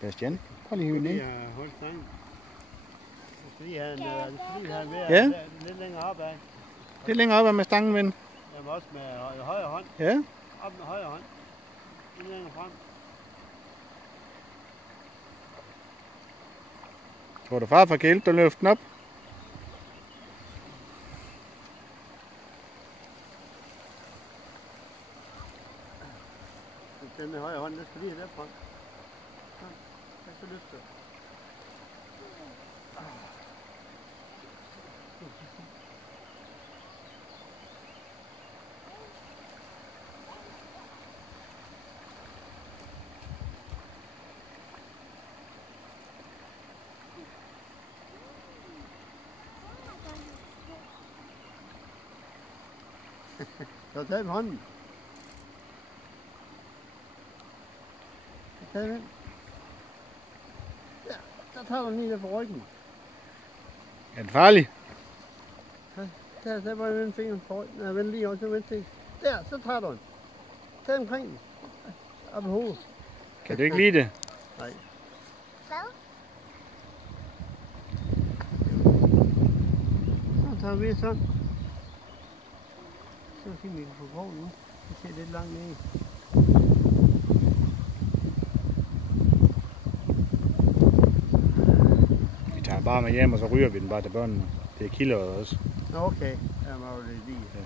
Bastian, prøv lige at hive den ind. Jeg har holdt stangen. Fordi han ved Ja. lidt længere opad. Det er længere op med stangen, ven. Jamen også med højre hånd. Ja. Op med højre hånd. Lidt længere frem. Tror du far får gældt og løfte den op? Den med højre hånd, den skal lige have frem. Kom, så løfter du. Så tag med hånden. Tag den. Ja, der tager du den lige der på ryggen. Er det farligt? Tag bare med en finger på ryggen. Ja, vend lige over til venstre. Der, så tager du den. Tag den omkring den. Op i hovedet. Kan du ikke lide det? Nej. Hvad? Så tager vi sådan. Så skal vi få på nu. Det ser lidt langt ned. Vi tager bare med hjem, og så ryger vi den bare til børnene. Det er kilder også. Okay, jeg må jo lige. Ja.